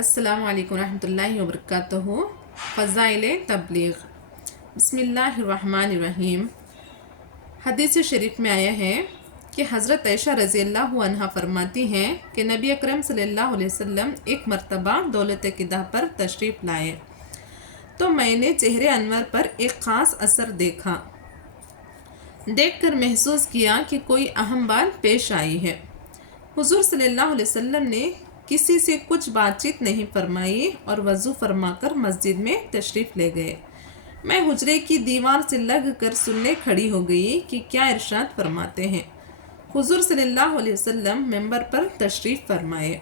السلام علیکم ورحمۃ اللہ وبرکاتہ۔ فضائل تبلیغ۔ بسم اللہ الرحمن الرحیم۔ حدیث شریف میں آیا ہے کہ حضرت عائشہ رضی اللہ عنہا فرماتی ہیں کہ نبی اکرم صلی اللہ علیہ وسلم ایک مرتبہ دولت قدح پر تشریف لائے تو میں نے چہرے انور پر ایک خاص اثر دیکھ کر محسوس کیا کہ کوئی اہم بات پیش آئی ہے۔ حضور صلی اللہ علیہ وسلم نے کسی سے کچھ بات چیت نہیں فرمائی اور وضو فرما کر مسجد میں تشریف لے گئے۔ میں حجرے کی دیوار سے لگ کر سننے کھڑی ہو گئی کہ کیا ارشاد فرماتے ہیں۔ حضور صلی اللہ علیہ وسلم ممبر پر تشریف فرمائے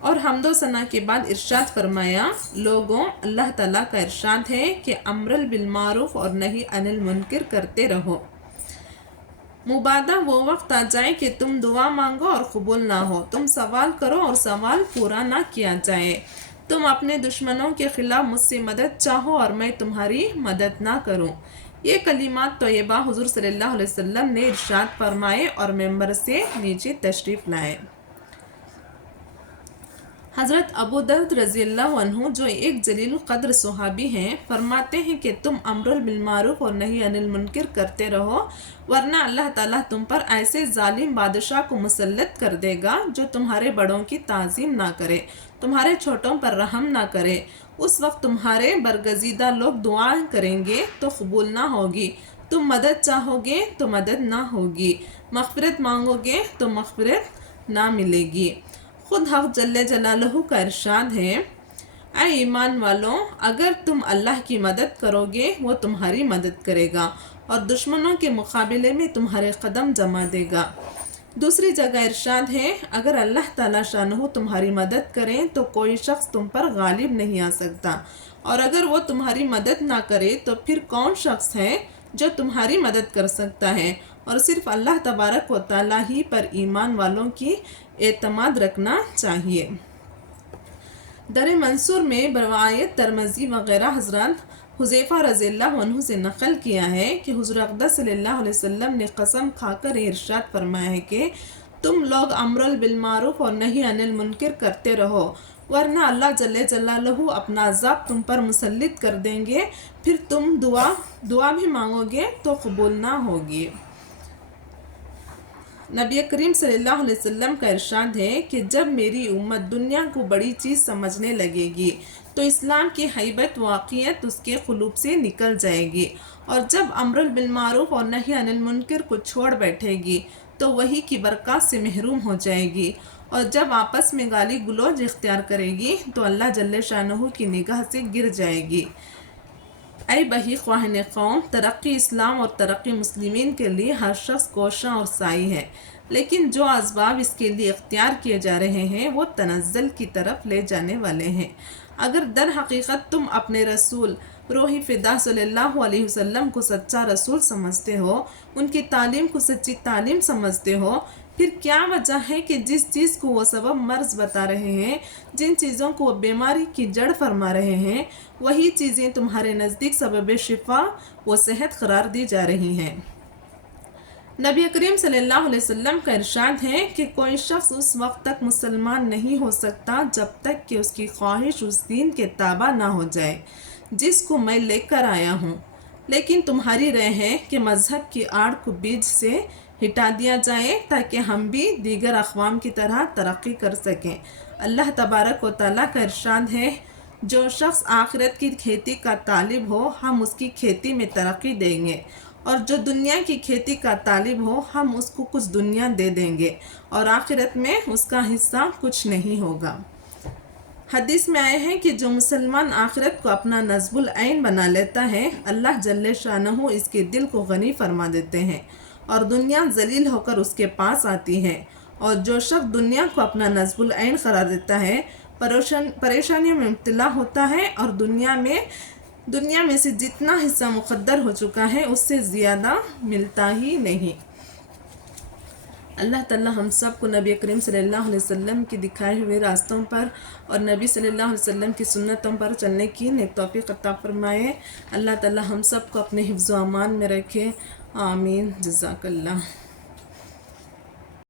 اور حمد و ثنا کے بعد ارشاد فرمایا، لوگوں، اللہ تعالیٰ کا ارشاد ہے کہ امر بالمعروف اور نہی عن المنکر کرتے رہو۔ مبادہ وہ وقت آ جائے کہ تم دعا مانگو اور قبول نہ ہو، تم سوال کرو اور سوال پورا نہ کیا جائے، تم اپنے دشمنوں کے خلاف مجھ سے مدد چاہو اور میں تمہاری مدد نہ کروں۔ یہ کلمات طیبہ حضور صلی اللہ علیہ وسلم نے ارشاد فرمائے اور ممبر سے نیچے تشریف لائے۔ حضرت ابو درد رضی اللہ عنہ جو ایک جلیل القدر صحابی ہیں، فرماتے ہیں کہ تم امر بالمعروف اور نہی عن المنکر کرتے رہو، ورنہ اللہ تعالیٰ تم پر ایسے ظالم بادشاہ کو مسلط کر دے گا جو تمہارے بڑوں کی تعظیم نہ کرے، تمہارے چھوٹوں پر رحم نہ کرے۔ اس وقت تمہارے برگزیدہ لوگ دعائیں کریں گے تو قبول نہ ہوگی، تم مدد چاہو گے تو مدد نہ ہوگی، مغفرت مانگو گے تو مغفرت نہ ملے گی۔ خود حق جل جلالہ کا ارشاد ہے، اے ایمان والوں، اگر تم اللہ کی مدد کرو گے وہ تمہاری مدد کرے گا اور دشمنوں کے مقابلے میں تمہارے قدم جما دے گا۔ دوسری جگہ ارشاد ہے، اگر اللہ تعالیٰ شانہ تمہاری مدد کریں تو کوئی شخص تم پر غالب نہیں آ سکتا، اور اگر وہ تمہاری مدد نہ کرے تو پھر کون شخص ہے جو تمہاری مدد کر سکتا ہے، اور صرف اللہ تبارک و تعالیٰ ہی پر ایمان والوں کی اعتماد رکھنا چاہیے۔ در منصور میں بروایت ترمذی وغیرہ حضرات حذیفہ رضی اللہ عنہ سے نقل کیا ہے کہ حضور اقدس صلی اللہ علیہ وسلم نے قسم کھا کر ارشاد فرمایا ہے کہ تم لوگ امر بالمعروف اور نہی عن المنکر کرتے رہو، ورنہ اللہ جل جلالہ اپنا عذاب تم پر مسلط کر دیں گے، پھر تم دعا بھی مانگو گے تو قبول نہ ہوگی۔ نبی کریم صلی اللہ علیہ وسلم کا ارشاد ہے کہ جب میری امت دنیا کو بڑی چیز سمجھنے لگے گی تو اسلام کی ہیبت واقعیت اس کے قلوب سے نکل جائے گی، اور جب امر بالمعروف اور نہی عن المنکر کو چھوڑ بیٹھے گی تو وحی کی برکات سے محروم ہو جائے گی، اور جب آپس میں گالی گلوچ اختیار کرے گی تو اللہ جل شانہ کی نگاہ سے گر جائے گی۔ اے بہی خواہن قوم، ترقی اسلام اور ترقی مسلمین کے لیے ہر شخص کوشاں اور سائی ہے، لیکن جو اسباب اس کے لیے اختیار کیے جا رہے ہیں وہ تنزل کی طرف لے جانے والے ہیں۔ اگر در حقیقت تم اپنے رسول روح فدا صلی اللہ علیہ وسلم کو سچا رسول سمجھتے ہو، ان کی تعلیم کو سچی تعلیم سمجھتے ہو، پھر کیا وجہ ہے کہ جس چیز کو وہ سبب مرض بتا رہے ہیں، جن چیزوں کو وہ بیماری کی جڑ فرما رہے ہیں، وہی چیزیں تمہارے نزدیک سبب شفا و صحت قرار دی جا رہی ہیں۔ نبی کریم صلی اللہ علیہ وسلم کا ارشاد ہے کہ کوئی شخص اس وقت تک مسلمان نہیں ہو سکتا جب تک کہ اس کی خواہش اس دین کے تابع نہ ہو جائے جس کو میں لے کر آیا ہوں، لیکن تمہاری رائے ہے کہ مذہب کی آڑ کو بیج سے ہٹا دیا جائے تاکہ ہم بھی دیگر اقوام کی طرح ترقی کر سکیں۔ اللہ تبارک و تعالیٰ کا ارشاد ہے، جو شخص آخرت کی کھیتی کا طالب ہو ہم اس کی کھیتی میں ترقی دیں گے، اور جو دنیا کی کھیتی کا طالب ہو ہم اس کو کچھ دنیا دے دیں گے، اور آخرت میں اس کا حصہ کچھ نہیں ہوگا۔ حدیث میں آئے ہیں کہ جو مسلمان آخرت کو اپنا نصب العین بنا لیتا ہے، اللہ جل شانہ اس کے دل کو غنی فرما دیتے ہیں اور دنیا ذلیل ہو کر اس کے پاس آتی ہے، اور جو شخص دنیا کو اپنا نصب العین قرار دیتا ہے پریشانیوں میں مبتلا ہوتا ہے، اور دنیا میں سے جتنا حصہ مقدر ہو چکا ہے اس سے زیادہ ملتا ہی نہیں۔ اللہ تعالیٰ ہم سب کو نبی کریم صلی اللہ علیہ وسلم کی دکھائے ہوئے راستوں پر اور نبی صلی اللہ علیہ وسلم کی سنتوں پر چلنے کی نیک توفیق عطا فرمائے۔ اللہ تعالیٰ ہم سب کو اپنے حفظ و امان میں رکھے، آمین، جزاک اللہ۔